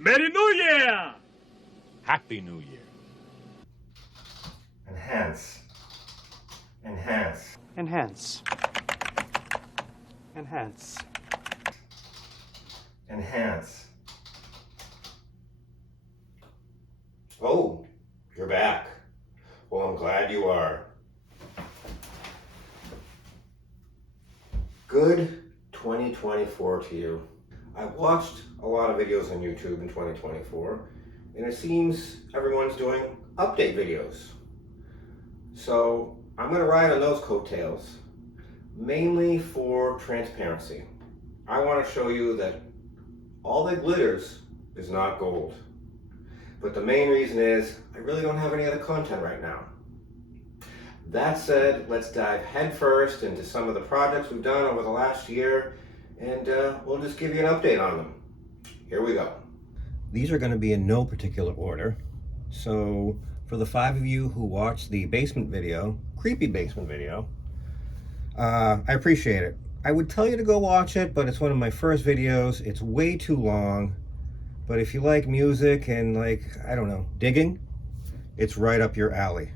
Merry New Year! Happy New Year. Enhance. Enhance. Enhance. Enhance. Enhance. Oh, you're back. Well, I'm glad you are. Good 2024 to you. I've watched a lot of videos on YouTube in 2024, and it seems everyone's doing update videos. So I'm going to ride on those coattails, mainly for transparency. I want to show you that all that glitters is not gold. But the main reason is I really don't have any other content right now. That said, let's dive headfirst into some of the projects we've done over the last year, and we'll just give you an update on them. Here we go. These are going to be in no particular order. So for the 5 of you who watched the basement video, creepy basement video, I appreciate it. I would tell you to go watch it, but it's one of my first videos. It's way too long. But if you like music and like, I don't know, digging, it's right up your alley.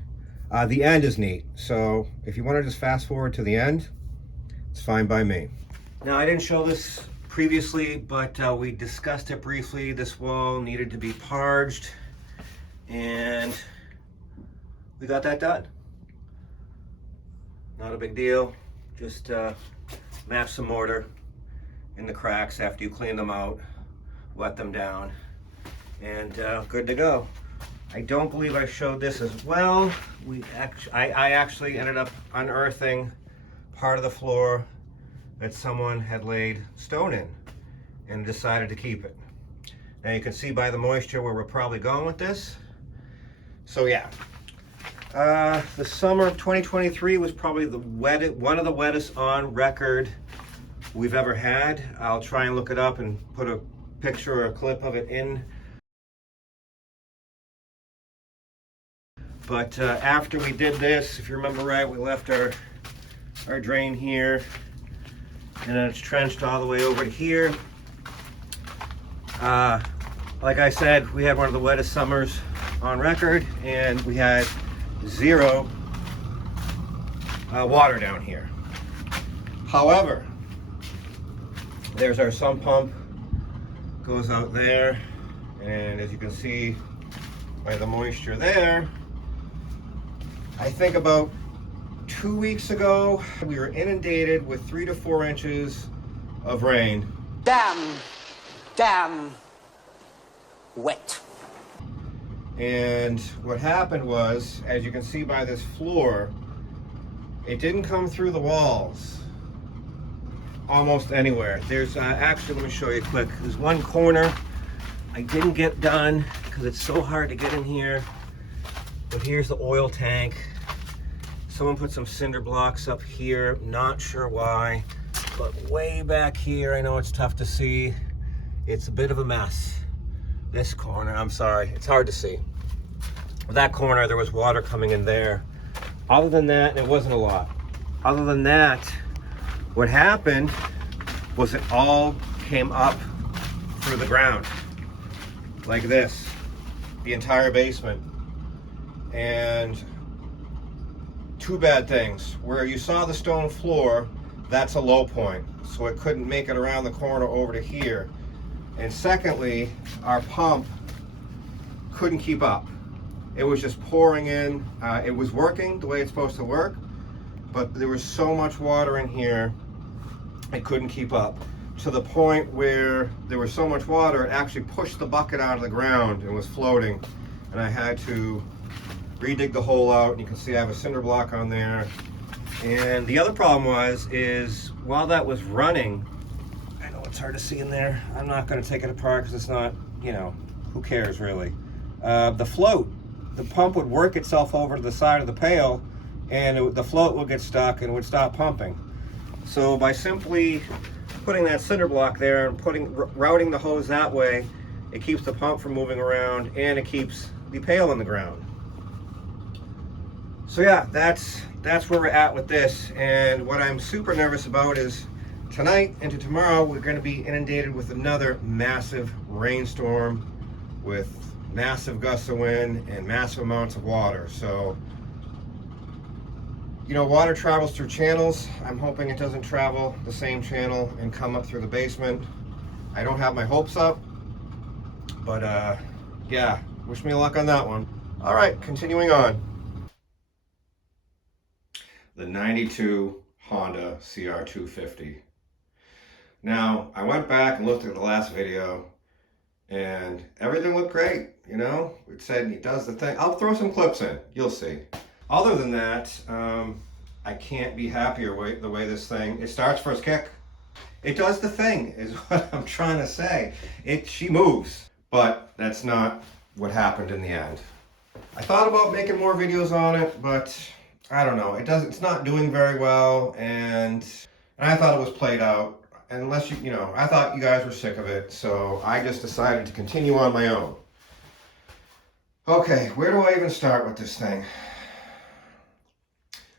The end is neat. So if you want to just fast forward to the end, it's fine by me. Now, I didn't show this previously, but we discussed it briefly. This wall needed to be parged, and we got that done. Not a big deal. Just match some mortar in the cracks after you clean them out, wet them down, and good to go. I don't believe I showed this as well. I actually ended up unearthing part of the floor that someone had laid stone in and decided to keep it. Now you can see by the moisture where we're probably going with this. So yeah, the summer of 2023 was probably one of the wettest on record we've ever had. I'll try and look it up and put a picture or a clip of it in. But after we did this, if you remember right, we left our drain here, and then it's trenched all the way over to here. Like I said, we had one of the wettest summers on record, and we had zero water down here. However, there's our sump pump, goes out there, and as you can see by the moisture there, I think about 2 weeks ago, we were inundated with 3 to 4 inches of rain. Damn wet. And what happened was, as you can see by this floor, it didn't come through the walls almost anywhere. There's actually, let me show you quick. There's one corner I didn't get done because it's so hard to get in here. But here's the oil tank. Someone put some cinder blocks up here, not sure why, but way back here, I know it's tough to see. It's a bit of a mess. This corner, I'm sorry, it's hard to see. That corner, there was water coming in there. Other than that, it wasn't a lot. Other than that, what happened was it all came up through the ground, like this, the entire basement. And 2 bad things. Where you saw the stone floor, that's a low point, so it couldn't make it around the corner over to here. And secondly, our pump couldn't keep up. It was just pouring in. It was working the way it's supposed to work, but there was so much water in here, it couldn't keep up. To the point where there was so much water, it actually pushed the bucket out of the ground and was floating. And I had to redig the hole out, and you can see I have a cinder block on there. And the other problem is while that was running, I know it's hard to see in there, I'm not going to take it apart because it's not, you know, who cares really. The float, the pump would work itself over to the side of the pail, and the float would get stuck and it would stop pumping. So by simply putting that cinder block there and routing the hose that way, it keeps the pump from moving around and it keeps the pail on the ground. So yeah, that's where we're at with this. And what I'm super nervous about is tonight into tomorrow, we're going to be inundated with another massive rainstorm. with massive gusts of wind and massive amounts of water. So, you know, water travels through channels. I'm hoping it doesn't travel the same channel and come up through the basement. I don't have my hopes up, but yeah, wish me luck on that one. All right, continuing on. The 92 Honda CR250. Now, I went back and looked at the last video and everything looked great, you know? It said he does the thing. I'll throw some clips in, you'll see. Other than that, I can't be happier with the way this thing, it starts first kick. It does the thing, is what I'm trying to say. She moves, but that's not what happened in the end. I thought about making more videos on it, but I don't know. It's not doing very well, and I thought it was played out. Unless you know, I thought you guys were sick of it, so I just decided to continue on my own. Okay, where do I even start with this thing?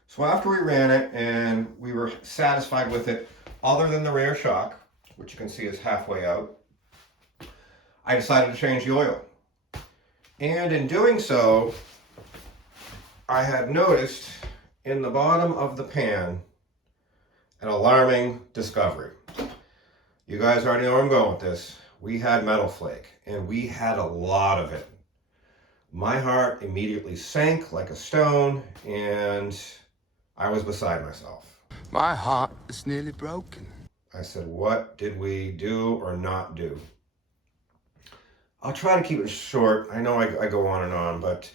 So after we ran it and we were satisfied with it, other than the rear shock, which you can see is halfway out, I decided to change the oil. And in doing so, I had noticed in the bottom of the pan an alarming discovery. You guys already know where I'm going with this. We had metal flake, and we had a lot of it. My heart immediately sank like a stone, and I was beside myself. My heart is nearly broken. I said, what did we do or not do? I'll try to keep it short. I know I go on and on, but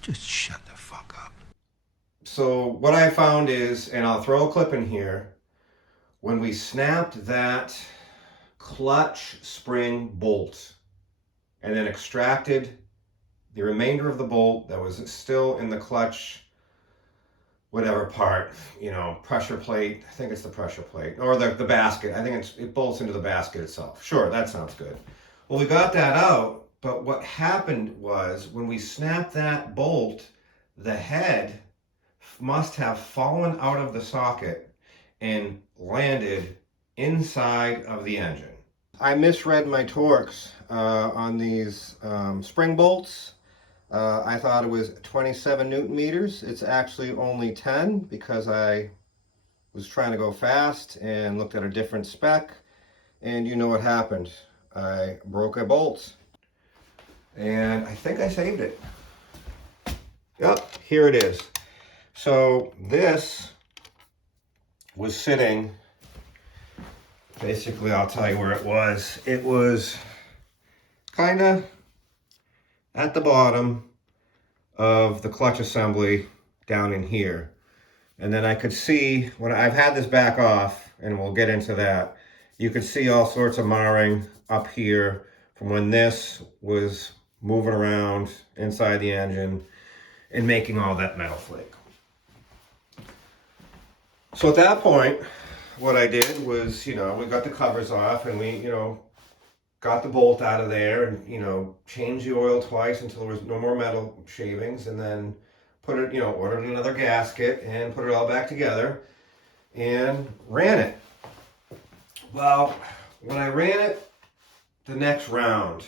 Just shut the fuck up. so what I found is, and I'll throw a clip in here, when we snapped that clutch spring bolt and then extracted the remainder of the bolt that was still in the clutch, whatever part, you know, pressure plate, I think it's the pressure plate, or the basket. I think it bolts into the basket itself. Sure, that sounds good. Well, we got that out, but what happened was when we snapped that bolt, the head must have fallen out of the socket and landed inside of the engine. I misread my torques on these spring bolts. I thought it was 27 Newton meters. It's actually only 10 because I was trying to go fast and looked at a different spec, and you know what happened. I broke a bolt, and I think I saved it. Yep, here it is. So this was sitting, basically I'll tell you where it was. It was kind of at the bottom of the clutch assembly down in here. And then I could see, when I've had this back off, and we'll get into that, you could see all sorts of marring up here from when this was moving around inside the engine and making all that metal flake. So at that point, what I did was, you know, we got the covers off and we, you know, got the bolt out of there and, you know, changed the oil twice until there was no more metal shavings, and then put it, you know, ordered another gasket and put it all back together and ran it. Well, when I ran it the next round,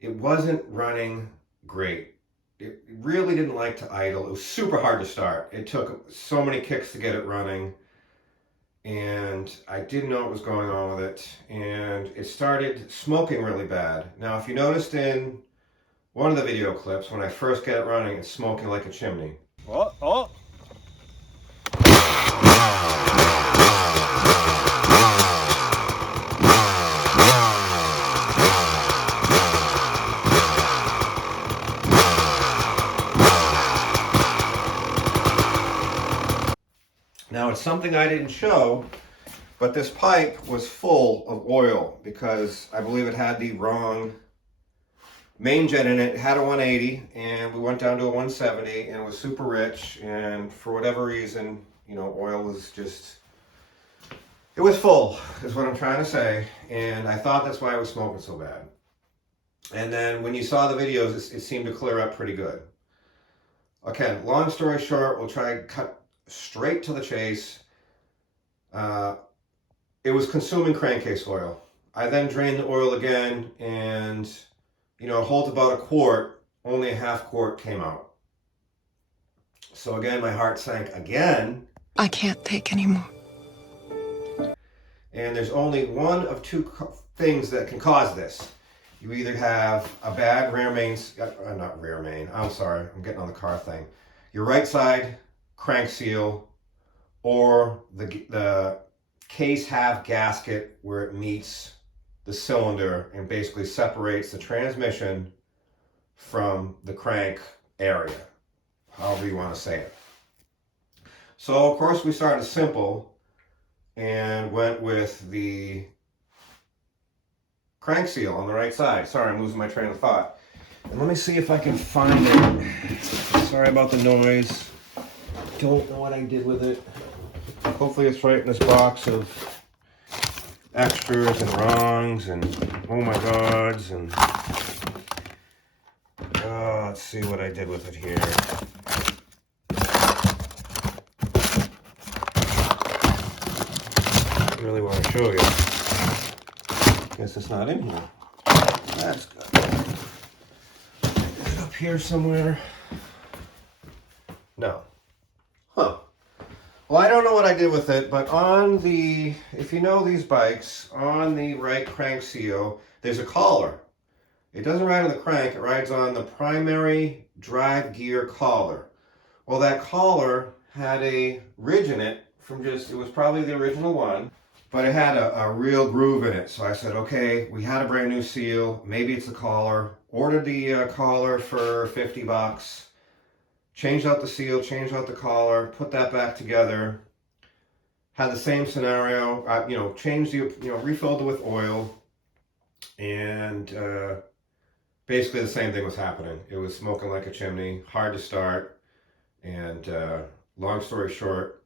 it wasn't running great. It really didn't like to idle. It was super hard to start. It took so many kicks to get it running, and I didn't know what was going on with it, and it started smoking really bad. Now, if you noticed in one of the video clips, when I first get it running, it's smoking like a chimney. Oh. Now, it's something I didn't show, but this pipe was full of oil because I believe it had the wrong main jet in it. It had a 180 and we went down to a 170 and it was super rich, and for whatever reason, you know, oil was just, it was full is what I'm trying to say, and I thought that's why I was smoking so bad. And then when you saw the videos, it seemed to clear up pretty good. Okay, long story short, we'll try and cut straight to the chase. It was consuming crankcase oil. I then drained the oil again, and it holds about a quart. Only a half quart came out. So again, my heart sank again. I can't take anymore. And there's only one of two things that can cause this. You either have a bad rear main, not rear main, I'm sorry, I'm getting on the car thing. Your right side crank seal, or the case half gasket where it meets the cylinder and basically separates the transmission from the crank area, however you want to say it. So of course we started simple and went with the crank seal on the right side. Sorry, I'm losing my train of thought. And let me see if I can find it. Sorry about the noise. Don't know what I did with it. Hopefully it's right in this box of extras and wrongs and oh my gods, and let's see what I did with it here. I really want to show you. Guess it's not in here. That's good. Is it up here somewhere? No. Huh. Well, I don't know what I did with it, but on the, if you know these bikes, on the right crank seal, there's a collar. It doesn't ride on the crank, it rides on the primary drive gear collar. Well, that collar had a ridge in it from it was probably the original one, but it had a real groove in it. So I said, okay, we had a brand new seal, maybe it's the collar. Ordered the collar for 50 bucks. Changed out the seal, changed out the collar, put that back together. Had the same scenario, changed the, refilled it with oil, and basically the same thing was happening. It was smoking like a chimney, hard to start, and long story short,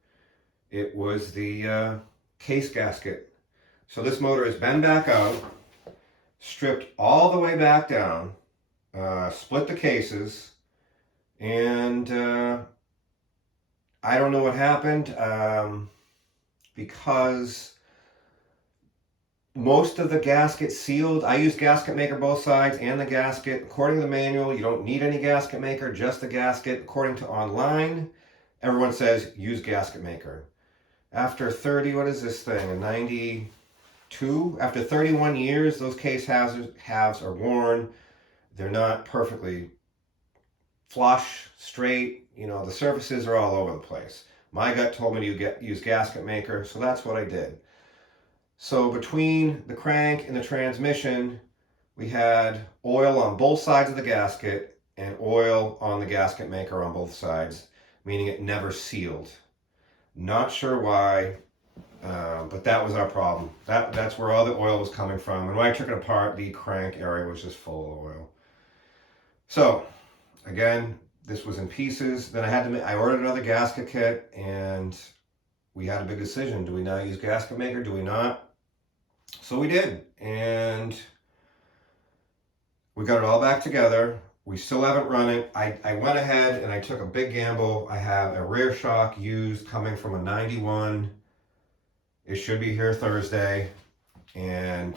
it was the case gasket. So this motor has been back out, stripped all the way back down, split the cases, and I don't know what happened, because most of the gasket sealed. I use gasket maker both sides and the gasket. According to the manual, you don't need any gasket maker, just the gasket. According to online, everyone says use gasket maker. After 30, what is this thing, a 92? After 31 years, those case halves are worn. They're not perfectly flush, straight, the surfaces are all over the place. My gut told me to use gasket maker, so that's what I did. So between the crank and the transmission, we had oil on both sides of the gasket and oil on the gasket maker on both sides, meaning it never sealed. Not sure why, but that was our problem. That's where all the oil was coming from. And when I took it apart, the crank area was just full of oil. So again, this was in pieces. Then I ordered another gasket kit, and we had a big decision. Do we now use gasket maker? Do we not? So we did, and we got it all back together. We still haven't run it. I went ahead and I took a big gamble. I have a rear shock used coming from a 91. It should be here Thursday. And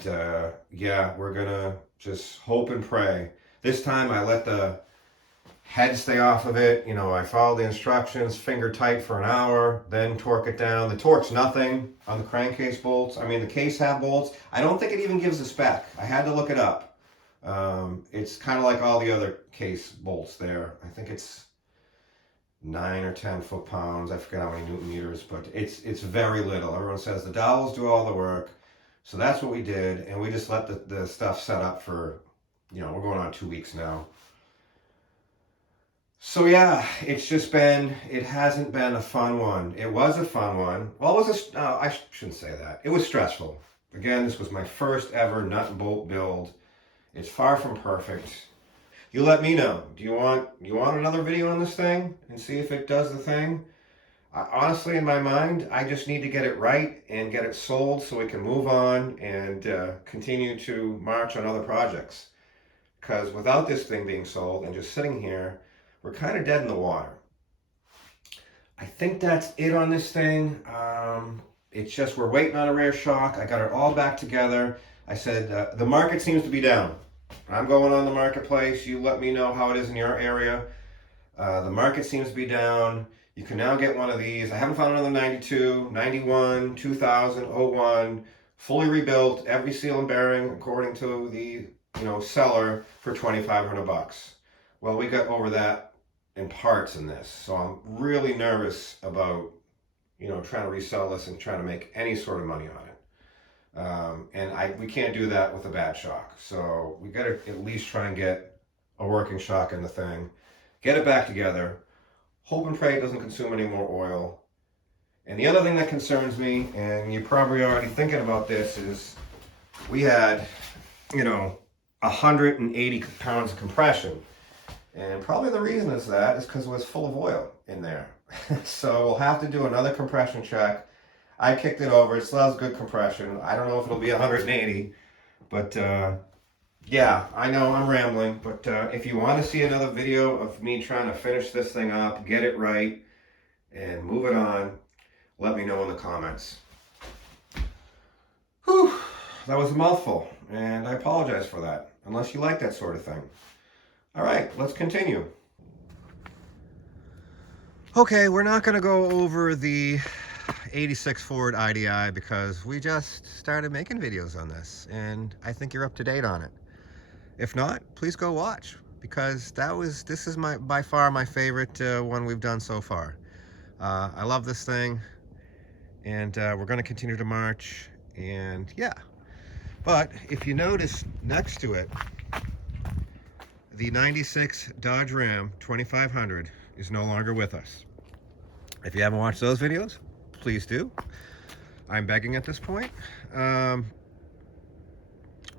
yeah, we're gonna just hope and pray. This time I let the head stay off of it. I followed the instructions, finger tight for an hour, then torque it down. The torque's nothing on the crankcase bolts. I mean, the case half bolts, I don't think it even gives a spec. I had to look it up. It's kind of like all the other case bolts there. I think it's 9 or 10 foot-pounds. I forget how many Newton meters, but it's very little. Everyone says the dowels do all the work. So that's what we did, and we just let the stuff set up for, we're going on 2 weeks now. So yeah, it hasn't been a fun one. It was a fun one. Well, I shouldn't say that. It was stressful. Again, this was my first ever nut and bolt build. It's far from perfect. You let me know. Do you want another video on this thing and see if it does the thing? Honestly, in my mind, I just need to get it right and get it sold so we can move on and continue to march on other projects. Because without this thing being sold and just sitting here, we're kind of dead in the water. I think that's it on this thing. It's just we're waiting on a rear shock. I got it all back together. I said, the market seems to be down. I'm going on the marketplace. You let me know how it is in your area. The market seems to be down. You can now get one of these. I haven't found another 92, 91, 2000, 01, fully rebuilt, every seal and bearing according to the seller for 2,500 bucks. Well, we got over that in parts in this, so I'm really nervous about trying to resell this and trying to make any sort of money on it. And we can't do that with a bad shock. So we got to at least try and get a working shock in the thing, get it back together, hope and pray it doesn't consume any more oil. And the other thing that concerns me, and you're probably already thinking about this, is we had, 180 pounds of compression. And probably the reason is because it was full of oil in there. So we'll have to do another compression check. I kicked it over. It still has good compression. I don't know if it'll be 180, but yeah, I know I'm rambling, but if you want to see another video of me trying to finish this thing up, get it right, and move it on, let me know in the comments. Whew, that was a mouthful, and I apologize for that, unless you like that sort of thing. All right, let's continue. Okay, we're not going to go over the 86 Ford IDI because we just started making videos on this, and I think you're up to date on it. If not, please go watch, because this is by far my favorite one we've done so far. I love this thing, and we're going to continue to march, and yeah. But if you notice next to it, the 96 Dodge Ram 2500 is no longer with us. If you haven't watched those videos, please do. I'm begging at this point.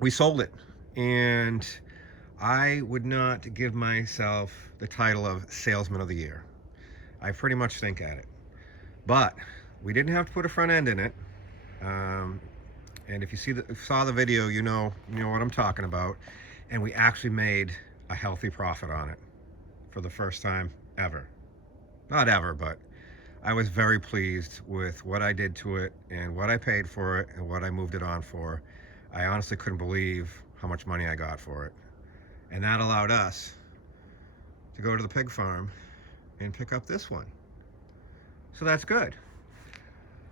We sold it, and I would not give myself the title of Salesman of the Year. I pretty much stink at it. But we didn't have to put a front end in it. And if you saw the video, you know what I'm talking about. And we actually made a healthy profit on it for the first time ever. Not ever, but I was very pleased with what I did to it and what I paid for it and what I moved it on for. I honestly couldn't believe how much money I got for it. And that allowed us to go to the pig farm and pick up this one. So that's good.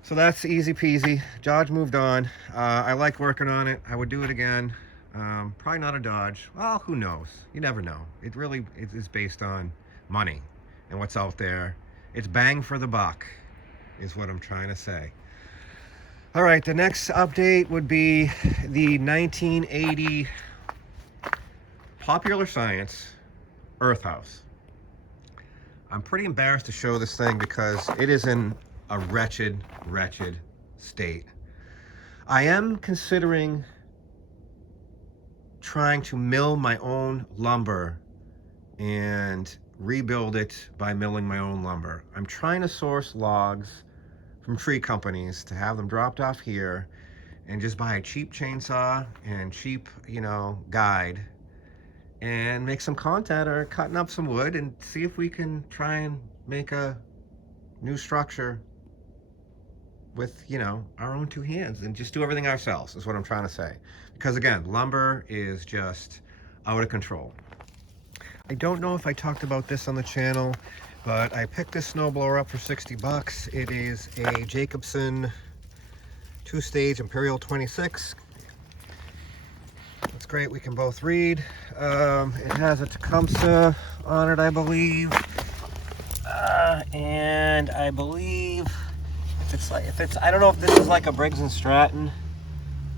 So that's easy peasy. Dodge moved on. I like working on it. I would do it again. Probably not a Dodge. Well, who knows? You never know. It is based on money and what's out there. It's bang for the buck is what I'm trying to say. All right, the next update would be the 1980 Popular Science Earth House. I'm pretty embarrassed to show this thing because it is in a wretched state. I am considering trying to mill my own lumber and rebuild it by milling my own lumber. I'm trying to source logs from tree companies to have them dropped off here and just buy a cheap chainsaw and cheap, guide and make some content or cutting up some wood and see if we can try and make a new structure with, our own two hands and just do everything ourselves is what I'm trying to say. Because again, lumber is just out of control. I don't know if I talked about this on the channel, but I picked this snowblower up for 60 bucks. It is a Jacobson 2-stage Imperial 26. That's great, we can both read. It has a Tecumseh on it, I believe. And I believe I don't know if this is like a Briggs & Stratton,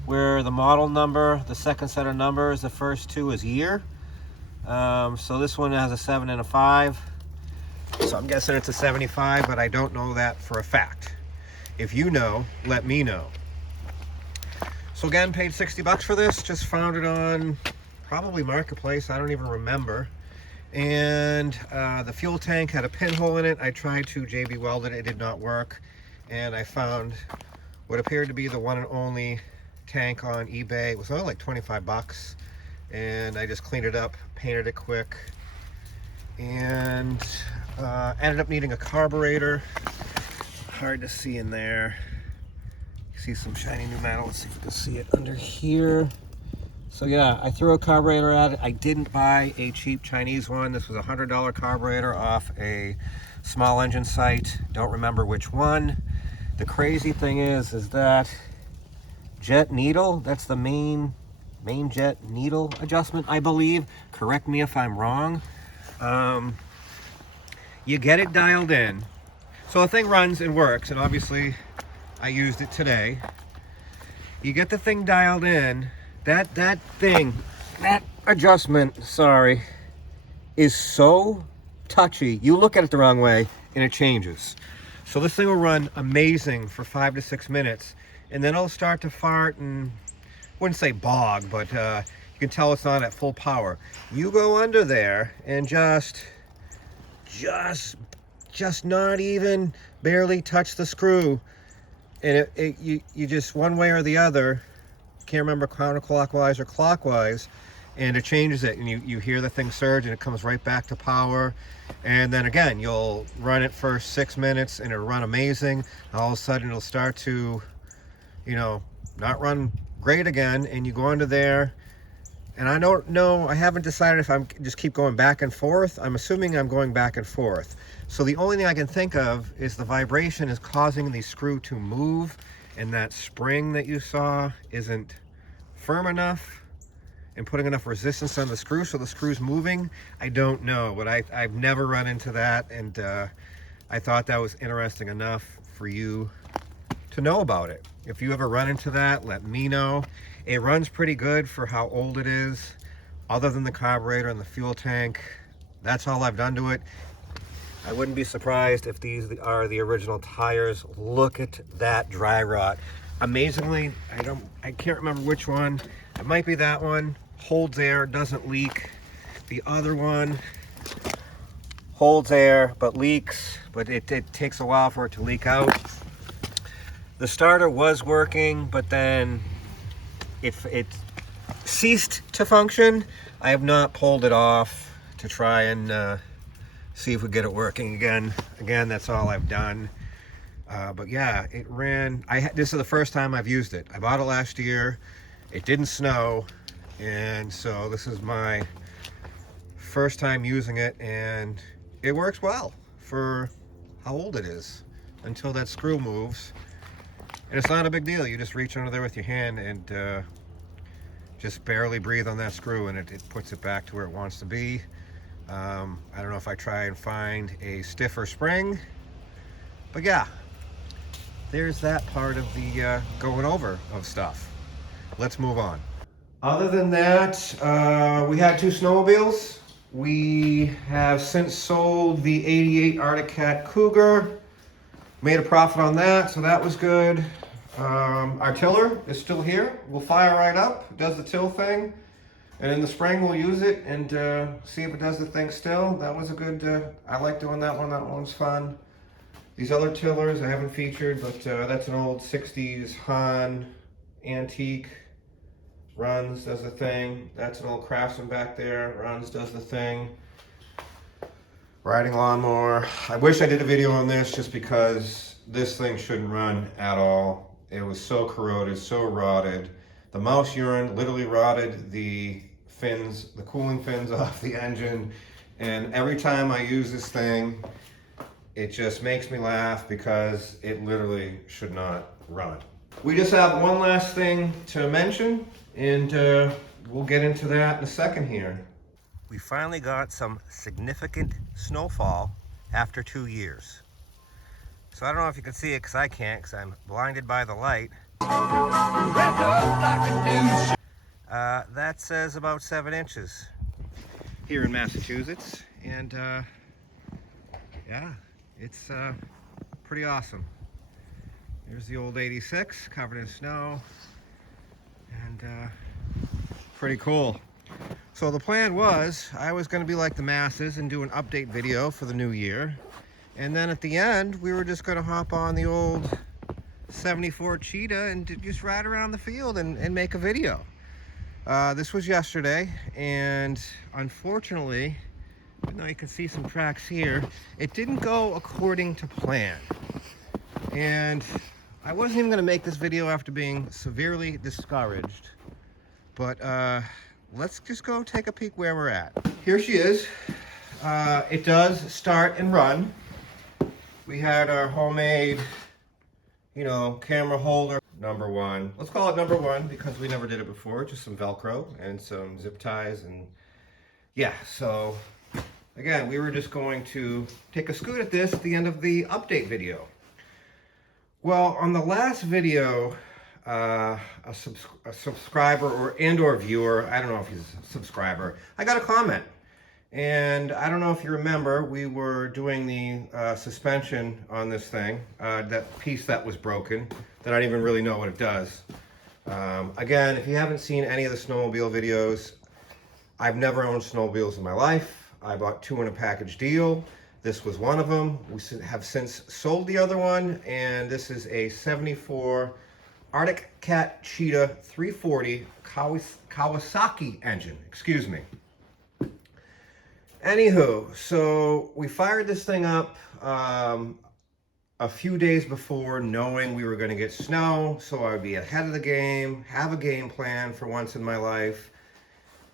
where the model number, the second set of numbers, the first two is year. So this one has a 7 and a 5. So I'm guessing it's a 75, but I don't know that for a fact. If you know, let me know. So again, paid 60 bucks for this. Just found it on probably Marketplace. I don't even remember. And the fuel tank had a pinhole in it. I tried to JB weld it. It did not work. And I found what appeared to be the one and only tank on eBay. It was only like 25 bucks. And I just cleaned it up, painted it quick, and ended up needing a carburetor. Hard to see in there. See some shiny new metal. Let's see if we can see it under here. So yeah, I threw a carburetor at it. I didn't buy a cheap Chinese one. This was a $100 carburetor off a small engine site. Don't remember which one. The crazy thing is that jet needle, that's the main jet needle adjustment, I believe. Correct me if I'm wrong. You get it dialed in. So the thing runs and works, and obviously I used it today. You get the thing dialed in. That adjustment, sorry, is so touchy. You look at it the wrong way and it changes. So this thing will run amazing for 5 to 6 minutes, and then it'll start to fart and, wouldn't say bog, but you can tell it's not at full power. You go under there and just not even barely touch the screw, and you just one way or the other, can't remember counterclockwise or clockwise, and it changes it, and you hear the thing surge and it comes right back to power. And then again, you'll run it for 6 minutes and it'll run amazing. All of a sudden it'll start to, not run great again, and you go under there, and I don't know, I haven't decided if I'm just keep going back and forth. I'm assuming I'm going back and forth. So the only thing I can think of is the vibration is causing the screw to move, and that spring that you saw isn't firm enough and putting enough resistance on the screw, so the screw's moving. I don't know, but I've never run into that, and I thought that was interesting enough for you to know about it. If you ever run into that, let me know. It runs pretty good for how old it is. Other than the carburetor and the fuel tank, that's all I've done to it. I wouldn't be surprised if these are the original tires. Look at that dry rot. Amazingly, I can't remember which one. It might be that one. Holds air, doesn't leak. The other one holds air but leaks, but it takes a while for it to leak out. The starter was working, but then it ceased to function. I have not pulled it off to try and see if we get it working again. Again, that's all I've done. But yeah, it ran. This is the first time I've used it. I bought it last year. It didn't snow, and so this is my first time using it, and it works well for how old it is until that screw moves. And it's not a big deal. You just reach under there with your hand and just barely breathe on that screw, and it puts it back to where it wants to be. I don't know if I try and find a stiffer spring, but yeah, there's that part of the going over of stuff. Let's move on. Other than that, we had 2 snowmobiles. We have since sold the '88 Arctic Cat Cougar. Made a profit on that, so that was good. Our tiller is still here. We'll fire right up, it does the till thing, and in the spring we'll use it and see if it does the thing still. That was a good, I like doing that one. That one's fun. These other tillers I haven't featured, but that's an old 60s Han antique. Runs, does the thing. That's an old Craftsman back there. Runs, does the thing. Riding lawnmower. I wish I did a video on this just because this thing shouldn't run at all. It was so corroded, so rotted. The mouse urine literally rotted the fins, the cooling fins off the engine. And every time I use this thing, it just makes me laugh because it literally should not run. We just have one last thing to mention, and we'll get into that in a second here. We finally got some significant snowfall after 2 years. So I don't know if you can see it, because I can't, because I'm blinded by the light. That says about 7 inches here in Massachusetts, and yeah, it's pretty awesome. There's the old 86 covered in snow, and pretty cool. So the plan was I was going to be like the masses and do an update video for the new year, and then at the end we were just going to hop on the old 74 Cheetah and just ride around the field and make a video. This was yesterday, and unfortunately, even though you can see some tracks here, it didn't go according to plan. And I wasn't even going to make this video after being severely discouraged, but let's just go take a peek where we're at. Here she is. It does start and run. We had our homemade, you know, camera holder, number one. Let's call it number one because we never did it before. Just some Velcro and some zip ties, and yeah, so again, we were just going to take a scoot at this at the end of the update video. Well, on the last video, a subscriber or viewer, I don't know if he's a subscriber, I got a comment. And I don't know if you remember, we were doing the suspension on this thing, that piece that was broken, that I don't even really know what it does. Again, if you haven't seen any of the snowmobile videos, I've never owned snowmobiles in my life. I bought 2 in a package deal. This was one of them. We have since sold the other one, and this is a 74 Arctic Cat Cheetah 340 Kawasaki engine, excuse me. Anywho, so we fired this thing up a few days before, knowing we were going to get snow, so I would be ahead of the game, have a game plan for once in my life.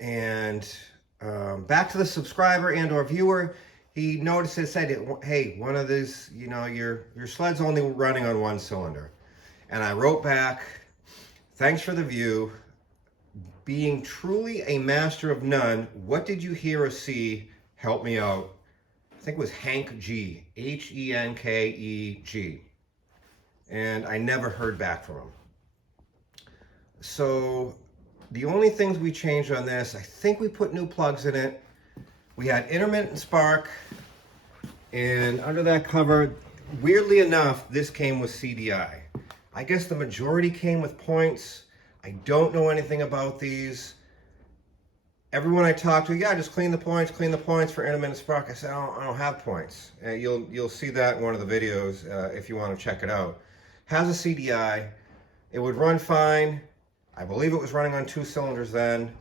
And back to the subscriber and or viewer, he noticed it, said, hey, one of these, you know, your sled's only running on 1 cylinder. And I wrote back, thanks for the view. Being truly a master of none, what did you hear or see? Help me out. I think it was Hank G, Henkeg. And I never heard back from him. So the only things we changed on this, I think we put new plugs in it. We had intermittent spark, and under that cover, weirdly enough, this came with CDI. I guess the majority came with points. I don't know anything about these. Everyone I talked to, yeah, just clean the points for intermittent spark. I said, I don't have points. You'll see that in one of the videos if you want to check it out. Has a CDI. It would run fine. I believe it was running on 2 cylinders then,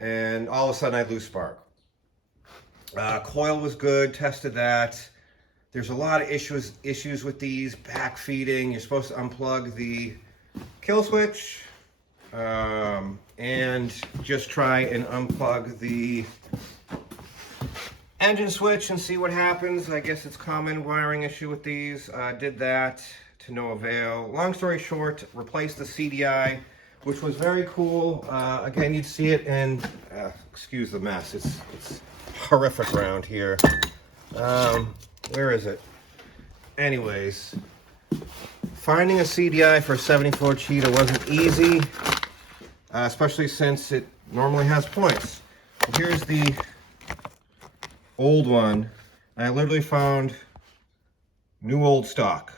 and all of a sudden I'd lose spark. Coil was good, tested that. There's a lot of issues with these, back feeding. You're supposed to unplug the kill switch and just try and unplug the engine switch and see what happens. I guess it's common wiring issue with these. Did that to no avail. Long story short, replaced the CDI, which was very cool. Again, you'd see it in, excuse the mess, it's horrific around here. Where is it? Anyways, finding a CDI for a 74 Cheetah wasn't easy, especially since it normally has points. Here's the old one. I literally found new old stock.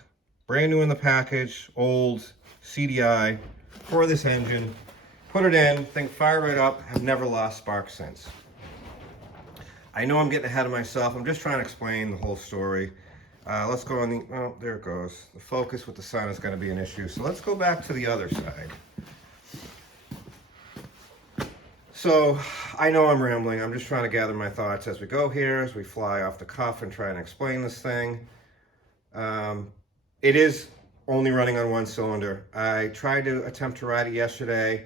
Brand new in the package, old CDI for this engine. Put it in, thing fired right up, have never lost spark since. I know I'm getting ahead of myself. I'm just trying to explain the whole story. Let's go on the, oh, there it goes. The focus with the sun is going to be an issue. So let's go back to the other side. So I know I'm rambling. I'm just trying to gather my thoughts as we go here, as we fly off the cuff and try and explain this thing. It is only running on 1 cylinder. I tried to attempt to ride it yesterday,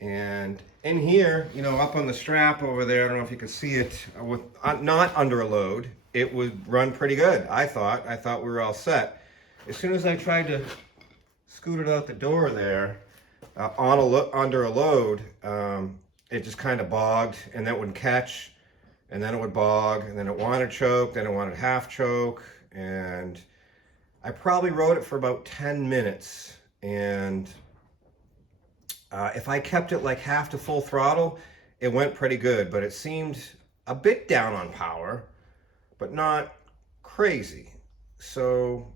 and in here, you know, up on the strap over there, I don't know if you can see it, with not under a load, it would run pretty good. I thought we were all set. As soon as I tried to scoot it out the door there, under a load, it just kind of bogged, and that wouldn't catch, and then it would bog, and then it wanted choke, then it wanted half choke, and I probably rode it for about 10 minutes, and if I kept it like half to full throttle, it went pretty good, but it seemed a bit down on power, but not crazy. So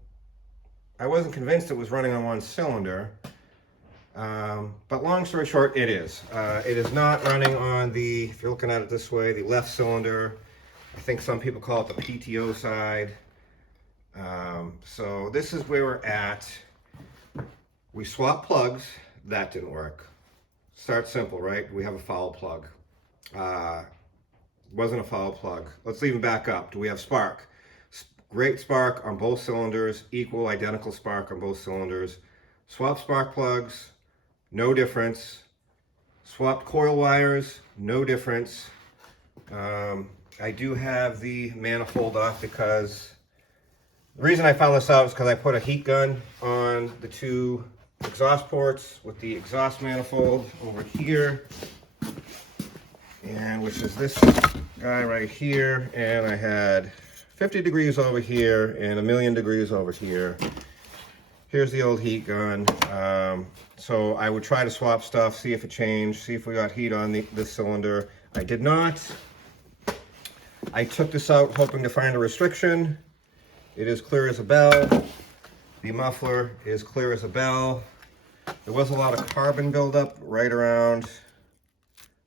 I wasn't convinced it was running on 1 cylinder, but long story short, it is. It is not running on the, if you're looking at it this way, the left cylinder. I think some people call it the PTO side. So this is where we're at. We swapped plugs. That didn't work. Start simple, right? We have a foul plug. Wasn't a foul plug. Let's even back up. Do we have spark? Great spark on both cylinders, equal, identical spark on both cylinders. Swap spark plugs, no difference. Swapped coil wires, no difference. I do have the manifold off because the reason I found this out is because I put a heat gun on the two exhaust ports with the exhaust manifold over here, and which is this guy right here, and I had 50 degrees over here and 1,000,000 degrees over here. Here's the old heat gun. So I would try to swap stuff, see if it changed, see if we got heat on this cylinder. I did not. I took this out hoping to find a restriction. It is clear as a bell. The muffler is clear as a bell. There was a lot of carbon buildup right around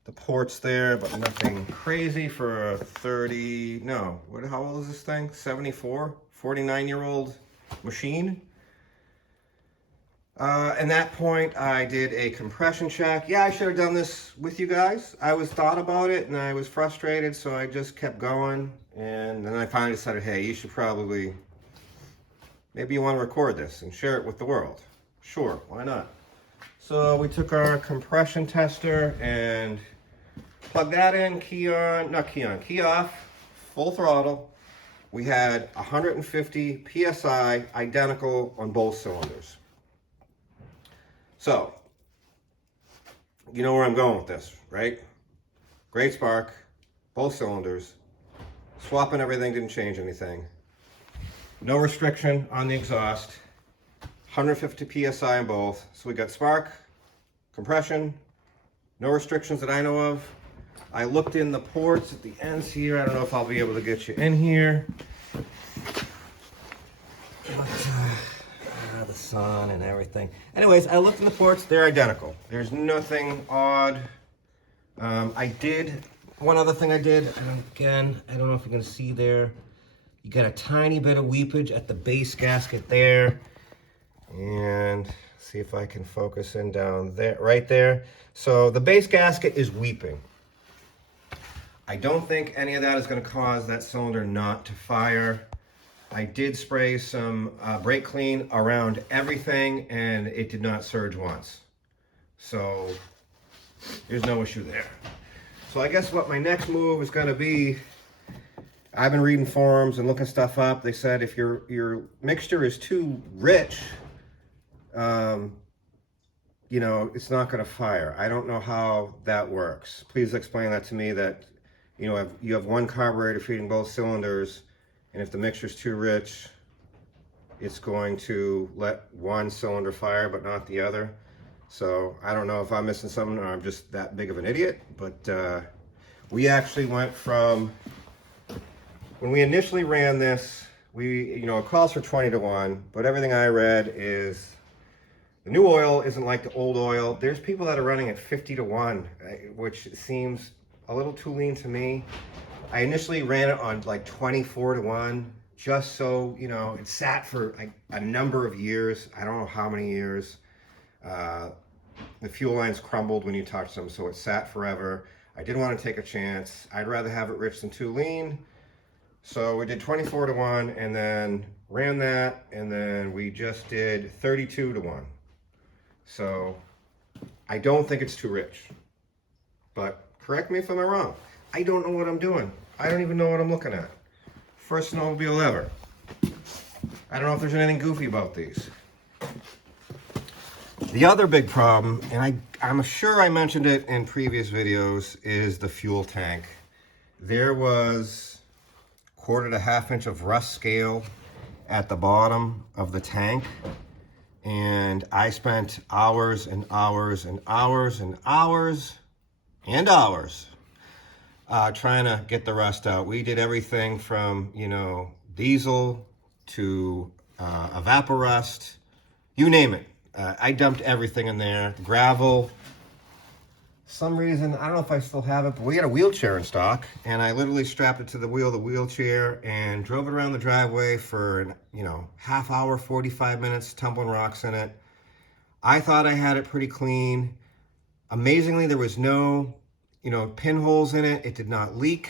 the ports there, but nothing crazy for a 30, no, how old is this thing? 74, 49-year-old machine. At that point, I did a compression check. Yeah, I should have done this with you guys. I thought about it and I was frustrated, so I just kept going. And then I finally decided, hey, you should probably, maybe you want to record this and share it with the world. Sure, why not? So we took our compression tester and plugged that in, key off, full throttle. We had 150 PSI, identical on both cylinders. So, you know where I'm going with this, right? Great spark, both cylinders. Swapping everything didn't change anything. No restriction on the exhaust. 150 PSI on both. So we got spark, compression, no restrictions that I know of. I looked in the ports at the ends here. I don't know if I'll be able to get you in here. The sun and everything. Anyways, I looked in the ports, they're identical. There's nothing odd. I did, one other thing I did, again, I don't know if you can see there, you got a tiny bit of weepage at the base gasket there. And see if I can focus in down there, right there. So the base gasket is weeping. I don't think any of that is going to cause that cylinder not to fire. I did spray some brake clean around everything and it did not surge once. So there's no issue there. So I guess what my next move is going to be, I've been reading forums and looking stuff up. They said if your mixture is too rich, you know, it's not going to fire. I don't know how that works. Please explain that to me, that, you know, you have one carburetor feeding both cylinders, and if the mixture's too rich, it's going to let one cylinder fire but not the other. So I don't know if I'm missing something or I'm just that big of an idiot, but we actually went from, when we initially ran this, it calls for 20 to 1, but everything I read is the new oil isn't like the old oil. There's people that are running at 50 to 1, which seems a little too lean to me. I initially ran it on like 24 to 1, just so, you know, it sat for like a number of years. I don't know how many years. The fuel lines crumbled when you touch them, so it sat forever. I didn't want to take a chance. I'd rather have it rich than too lean. So we did 24 to 1 and then ran that, and then we just did 32 to 1. So I don't think it's too rich, but correct me if I'm wrong. I don't know what I'm doing. I don't even know what I'm looking at. First snowmobile ever. I don't know if there's anything goofy about these. The other big problem, and I'm sure I mentioned it in previous videos, is the fuel tank. There was 1/4 to 1/2 inch of rust scale at the bottom of the tank, and I spent hours and hours and hours and hours and hours trying to get the rust out. We did everything from, you know, diesel to evaporust, you name it. I dumped everything in there, gravel. Some reason, I don't know if I still have it, but we had a wheelchair in stock, and I literally strapped it to the wheel of the wheelchair and drove it around the driveway for, you know, half hour, 45 minutes, tumbling rocks in it. I thought I had it pretty clean. Amazingly, there was no, you know, pinholes in it. It did not leak.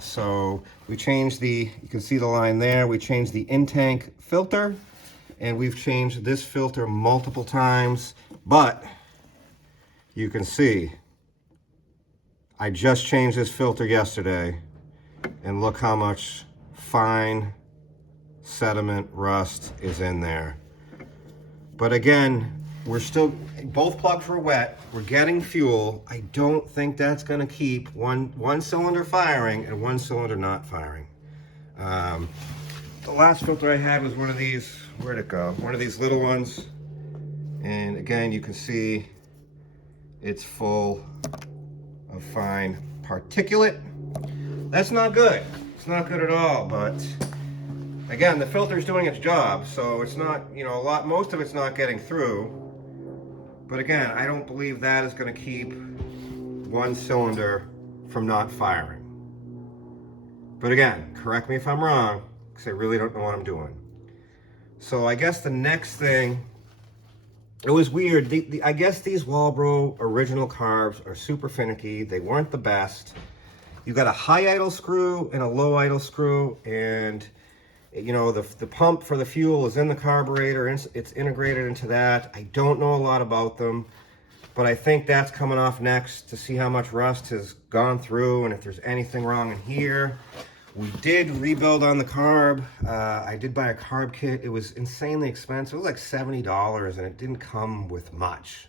So we changed you can see the line there. We changed the in-tank filter, and we've changed this filter multiple times, but you can see I just changed this filter yesterday, and look how much fine sediment rust is in there. But again, we're still, both plugs were wet. We're getting fuel. I don't think that's gonna keep one cylinder firing and one cylinder not firing. The last filter I had was one of these, where'd it go? One of these little ones. And again, you can see it's full of fine particulate. That's not good. It's not good at all, but again, the filter's doing its job, so it's not, you know, most of it's not getting through. But again, I don't believe that is going to keep one cylinder from not firing. But again, correct me if I'm wrong, because I really don't know what I'm doing. So I guess the next thing, it was weird. I guess these Walbro original carbs are super finicky. They weren't the best. You got a high idle screw and a low idle screw, and you know, the pump for the fuel is in the carburetor, and it's integrated into that. I don't know a lot about them, but I think that's coming off next to see how much rust has gone through and if there's anything wrong in here. We did rebuild on the carb. I did buy a carb kit. It was insanely expensive. It was like $70, and it didn't come with much.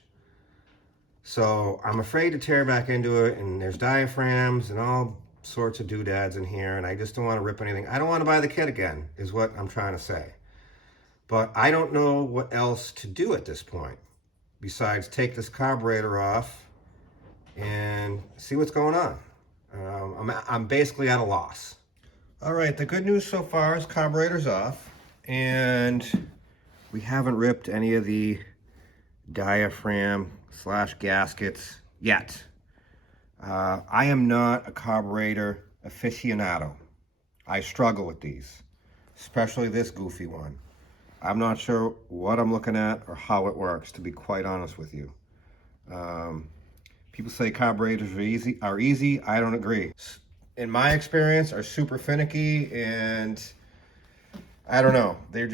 So I'm afraid to tear back into it, and there's diaphragms and all sorts of doodads in here, and I just don't want to rip anything. I don't want to buy the kit again, is what I'm trying to say. But I don't know what else to do at this point besides take this carburetor off and see what's going on. I'm basically at a loss. All right, the good news so far is carburetor's off, and we haven't ripped any of the diaphragm / gaskets yet. I am not a carburetor aficionado. I struggle with these, especially this goofy one. I'm not sure what I'm looking at or how it works, to be quite honest with you. People say carburetors are easy. I don't agree. In my experience, are super finicky, and I don't know. They're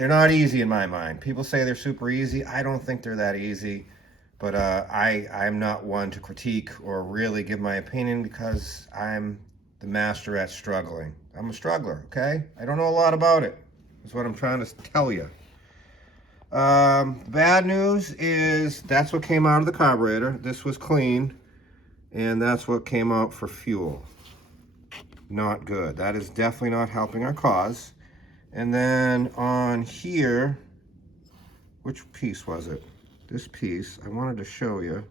not easy in my mind. People say they're super easy. I don't think they're that easy. But I'm not one to critique or really give my opinion, because I'm the master at struggling. I'm a struggler, okay? I don't know a lot about it. That's what I'm trying to tell you. The bad news is that's what came out of the carburetor. This was clean, and that's what came out for fuel. Not good. That is definitely not helping our cause. And then on here, which piece was it? This piece, I wanted to show you,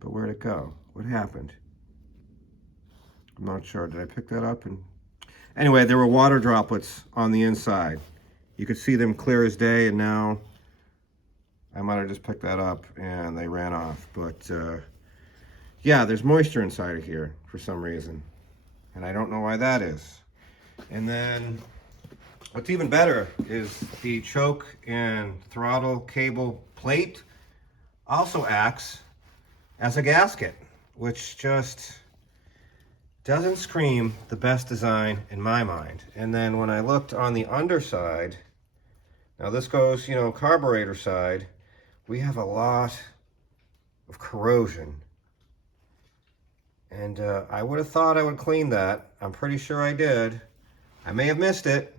but where'd it go? What happened? I'm not sure. Did I pick that up? And anyway, there were water droplets on the inside. You could see them clear as day, and now I might have just picked that up and they ran off. But yeah, there's moisture inside of here for some reason, and I don't know why that is. And then what's even better is the choke and throttle cable plate also acts as a gasket, which just doesn't scream the best design in my mind. And then when I looked on the underside, now this goes, you know, carburetor side, we have a lot of corrosion. And I would have thought I would clean that. I'm pretty sure I did. I may have missed it,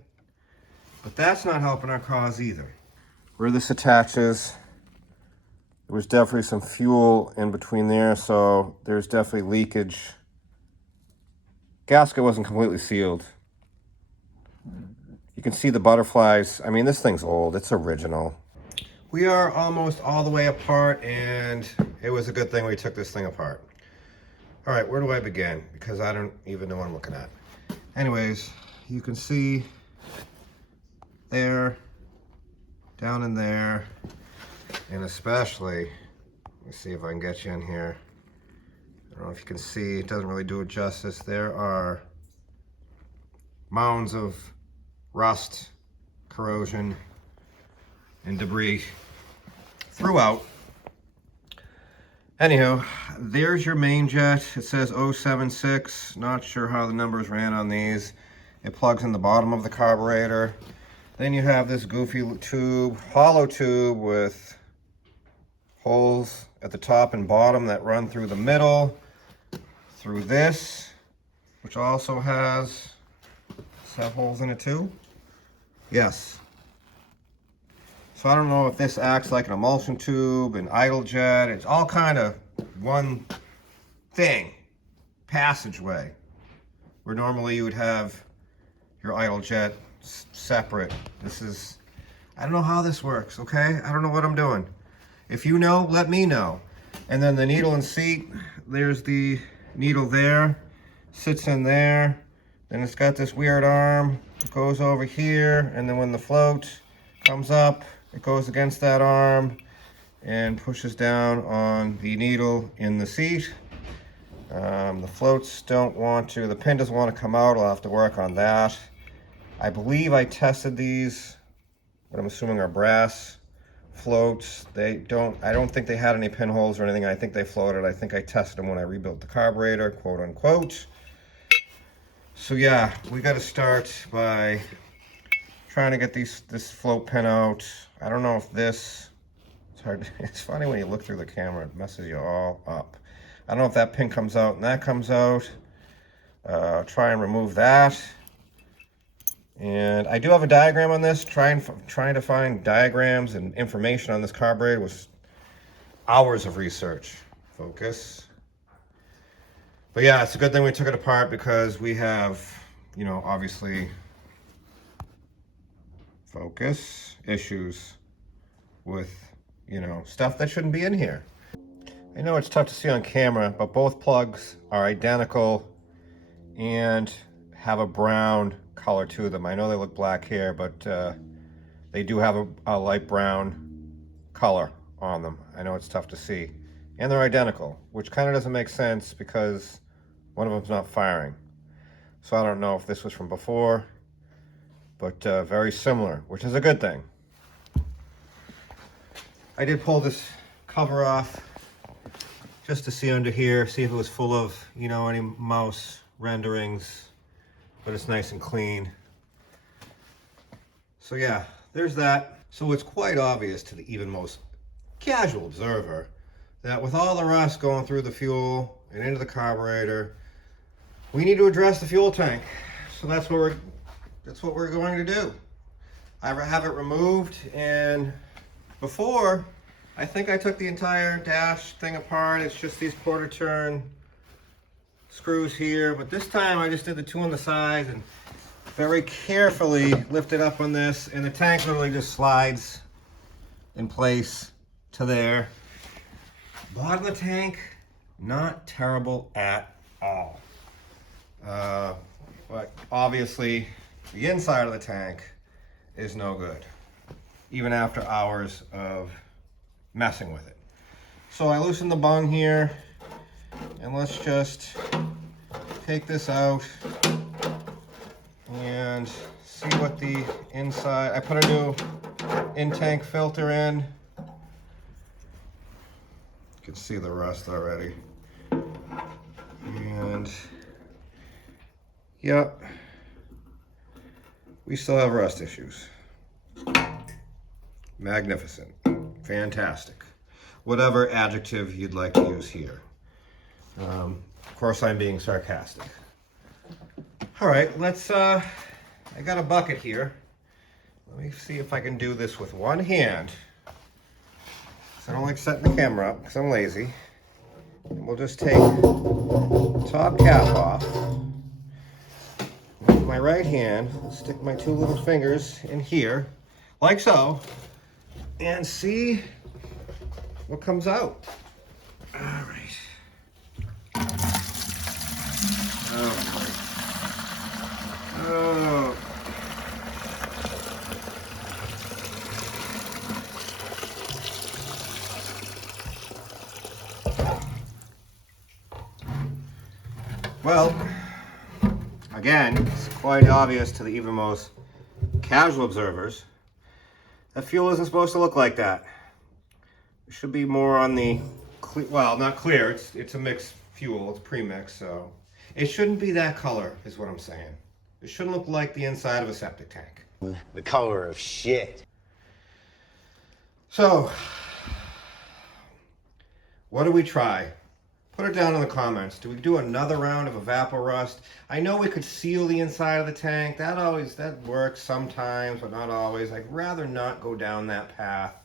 but that's not helping our cause either. Where this attaches, there was definitely some fuel in between there, so there's definitely leakage. Gasket wasn't completely sealed. You can see the butterflies. I mean, this thing's old. It's original. We are almost all the way apart, and it was a good thing we took this thing apart. All right, where do I begin? Because I don't even know what I'm looking at. Anyways, you can see there, down in there, and especially, let me see if I can get you in here. I don't know if you can see, it doesn't really do it justice. There are mounds of rust, corrosion, and debris throughout. Anywho, there's your main jet. It says 076. Not sure how the numbers ran on these. It plugs in the bottom of the carburetor. Then you have this goofy tube, hollow tube with holes at the top and bottom that run through the middle, through this, which also has holes in it too. Yes. So I don't know if this acts like an emulsion tube, an idle jet. It's all kind of one thing, passageway, where normally you would have your idle jet separate. This is, I don't know how this works, okay? I don't know what I'm doing. If you know, let me know. And then the needle and seat, there's the needle there, sits in there. Then it's got this weird arm, it goes over here, and then when the float comes up, it goes against that arm and pushes down on the needle in the seat. The floats don't want to, the pin doesn't want to come out. I'll have to work on that. I believe I tested these, what I'm assuming are brass floats. I don't think they had any pinholes or anything. I think they floated. I think I tested them when I rebuilt the carburetor, quote unquote. So yeah, we got to start by trying to get this float pin out. I don't know if this, it's hard, it's funny when you look through the camera, it messes you all up. I don't know if that pin comes out and that comes out. Try and remove that. And I do have a diagram on this. Trying to find diagrams and information on this carburetor was hours of research. Focus. But yeah, it's a good thing we took it apart because we have, you know, obviously focus issues with, you know, stuff that shouldn't be in here. I know it's tough to see on camera, but both plugs are identical and have a brown color to them. I know they look black here, but they do have a light brown color on them. I know it's tough to see. And they're identical, which kind of doesn't make sense because one of them's not firing. So I don't know if this was from before, but very similar, which is a good thing. I did pull this cover off just to see under here, see if it was full of, you know, any mouse renderings, but it's nice and clean. So yeah, there's that. So it's quite obvious to the even most casual observer that with all the rust going through the fuel and into the carburetor, we need to address the fuel tank. So that's what we're going to do. I have it removed, and before, I think I took the entire dash thing apart. It's just these quarter turn screws here, but this time I just did the two on the sides and very carefully lifted up on this, and the tank literally just slides in place to there. Bottom of the tank, not terrible at all. But obviously the inside of the tank is no good, even after hours of messing with it. So I loosened the bung here, and let's just take this out and see what the inside, I put a new in-tank filter in. You can see the rust already. And yep, we still have rust issues. Magnificent, fantastic, whatever adjective you'd like to use here. Of course, I'm being sarcastic. All right, let's, I got a bucket here. Let me see if I can do this with one hand. So I don't like setting the camera up because I'm lazy. And we'll just take the top cap off. With my right hand, I'll stick my two little fingers in here, like so, and see what comes out. All right. Oh. Well, again, it's quite obvious to the even most casual observers that fuel isn't supposed to look like that. It should be more on the clear, well, not clear, it's a mixed fuel, it's pre-mixed, so. It shouldn't be that color, is what I'm saying. It shouldn't look like the inside of a septic tank. The color of shit. So, what do we try? Put it down in the comments. Do we do another round of evaporust? I know we could seal the inside of the tank. That works sometimes, but not always. I'd rather not go down that path,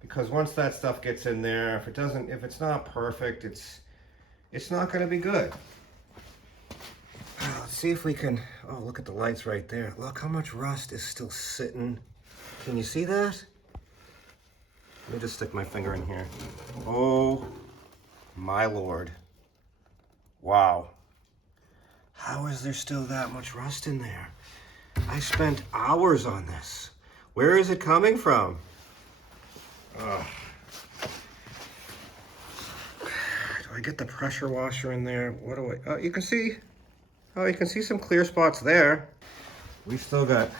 because once that stuff gets in there, if it's not perfect, it's not going to be good. Let's see if we can. Oh, look at the lights right there. Look how much rust is still sitting. Can you see that? Let me just stick my finger in here. Oh my Lord. Wow. How is there still that much rust in there? I spent hours on this. Where is it coming from? Do I get the pressure washer in there? What do I, you can see, you can see some clear spots there. You still got,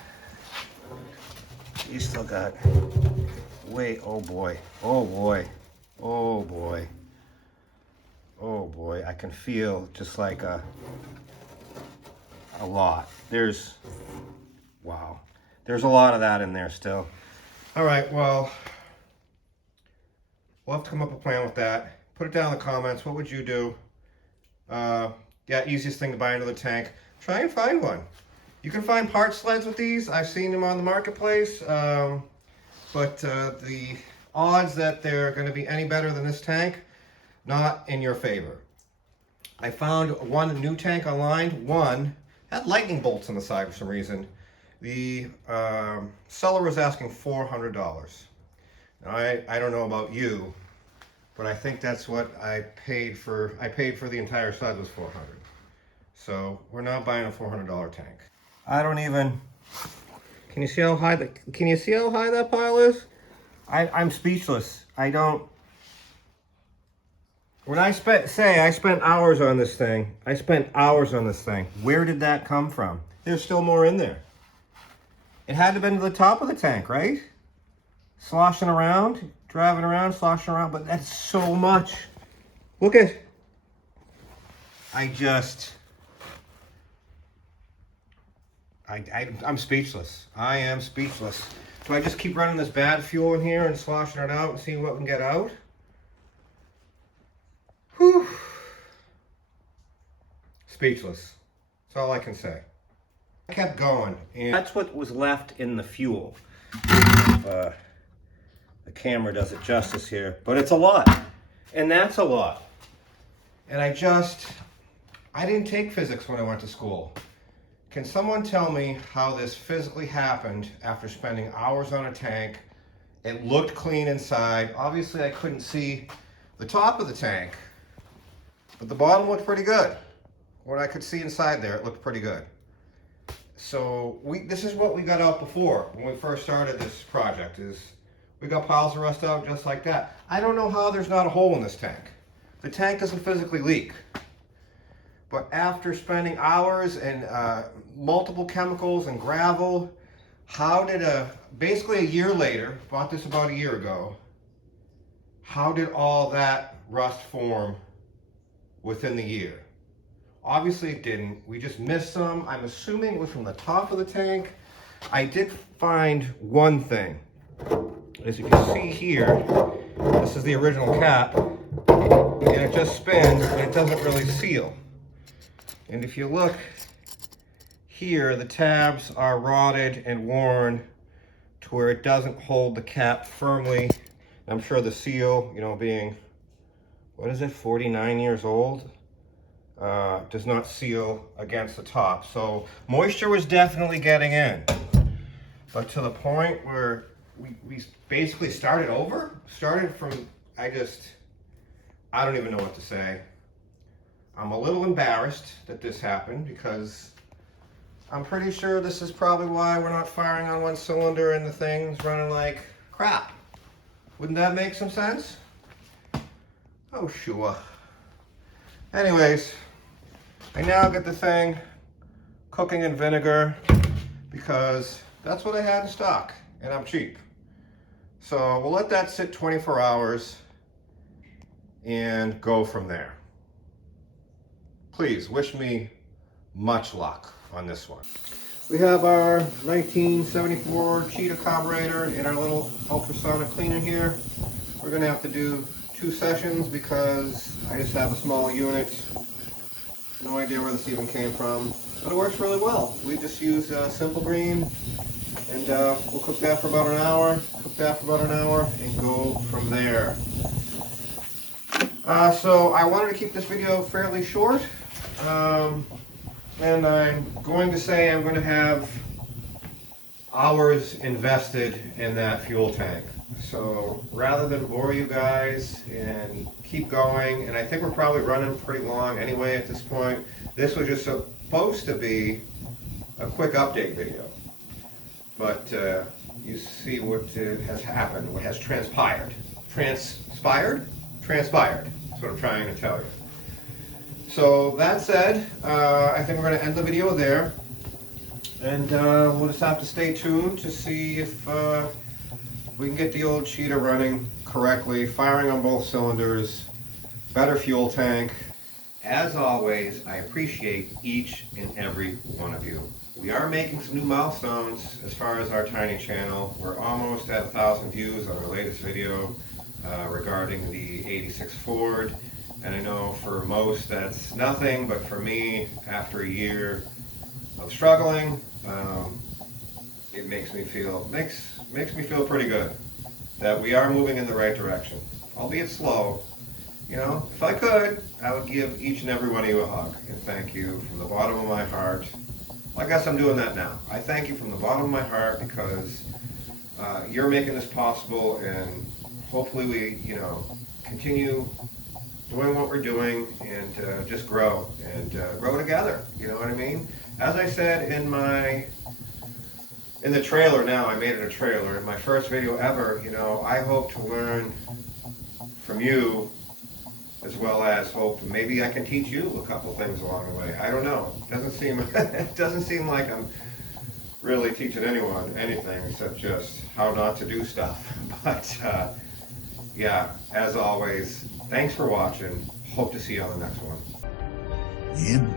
wait, oh boy, oh boy, oh boy, oh boy. I can feel just like a lot. Wow. There's a lot of that in there still. All right, well, we'll have to come up with a plan with that. Put it down in the comments. What would you do? Yeah, easiest thing to buy another tank. Try and find one. You can find part sleds with these. I've seen them on the marketplace. But the odds that they're going to be any better than this tank, not in your favor. I found one new tank online. One had lightning bolts on the side for some reason. The seller was asking $400. Now, I don't know about you, but I think that's what I paid for. I paid for the entire sled was $400. So we're not buying a $400 tank. I don't even. Can you see how high that pile is? I'm speechless. I don't. When I spent hours on this thing. I spent hours on this thing. Where did that come from? There's still more in there. It had to have been to the top of the tank, right? Sloshing around, driving around, sloshing around, but that's so much. Look at. I'm speechless. I am speechless. Do I just keep running this bad fuel in here and sloshing it out and seeing what we can get out? Whew. Speechless. That's all I can say. I kept going, and that's what was left in the fuel. The camera does it justice here, but it's a lot. And that's a lot. And I didn't take physics when I went to school. Can someone tell me how this physically happened after spending hours on a tank? It looked clean inside. Obviously, I couldn't see the top of the tank, but the bottom looked pretty good. What I could see inside there, it looked pretty good. So this is what we got out before when we first started this project. We got piles of rust out just like that. I don't know how there's not a hole in this tank. The tank doesn't physically leak. But after spending hours and multiple chemicals and gravel, basically a year later, bought this about a year ago, how did all that rust form within the year? Obviously it didn't. We just missed some. I'm assuming it was from the top of the tank. I did find one thing. As you can see here, this is the original cap, and it just spins and it doesn't really seal. And if you look here, the tabs are rotted and worn to where it doesn't hold the cap firmly. I'm sure the seal, being, 49 years old, does not seal against the top. So moisture was definitely getting in. But to the point where we basically started from, I don't even know what to say. I'm a little embarrassed that this happened because I'm pretty sure this is probably why we're not firing on one cylinder and the thing's running like crap. Wouldn't that make some sense? Oh, sure. Anyways, I now get the thing cooking in vinegar because that's what I had in stock and I'm cheap. So we'll let that sit 24 hours and go from there. Please wish me much luck on this one. We have our 1974 Cheetah carburetor in our little ultrasonic cleaner here. We're going to have to do 2 sessions because I just have a small unit. No idea where this even came from, but it works really well. We just use simple green, and we'll cook that for about an hour, and go from there. So I wanted to keep this video fairly short, and I'm going to say I'm going to have hours invested in that fuel tank. So rather than bore you guys and keep going, and I think we're probably running pretty long anyway at this point, this was just supposed to be a quick update video. But you see what has happened, what has transpired. Transpired? Transpired. That's what I'm trying to tell you. So that said, I think we're going to end the video there. And we'll just have to stay tuned to see if we can get the old Cheetah running correctly, firing on both cylinders, better fuel tank. As always, I appreciate each and every one of you. We are making some new milestones as far as our tiny channel. We're almost at 1,000 views on our latest video regarding the 86 Ford. And I know for most that's nothing, but for me, after a year of struggling, it makes me feel pretty good that we are moving in the right direction, albeit slow. You know, if I could, I would give each and every one of you a hug and thank you from the bottom of my heart. Well, I guess I'm doing that now. I thank you from the bottom of my heart because you're making this possible, and hopefully we, continue doing what we're doing and just grow and grow together. You know what I mean? As I said in the trailer, now I made it a trailer, in my first video ever, I hope to learn from you as well as hope maybe I can teach you a couple things along the way. I don't know. It doesn't seem like I'm really teaching anyone anything except just how not to do stuff. But yeah, as always, thanks for watching. Hope to see you on the next one. The end.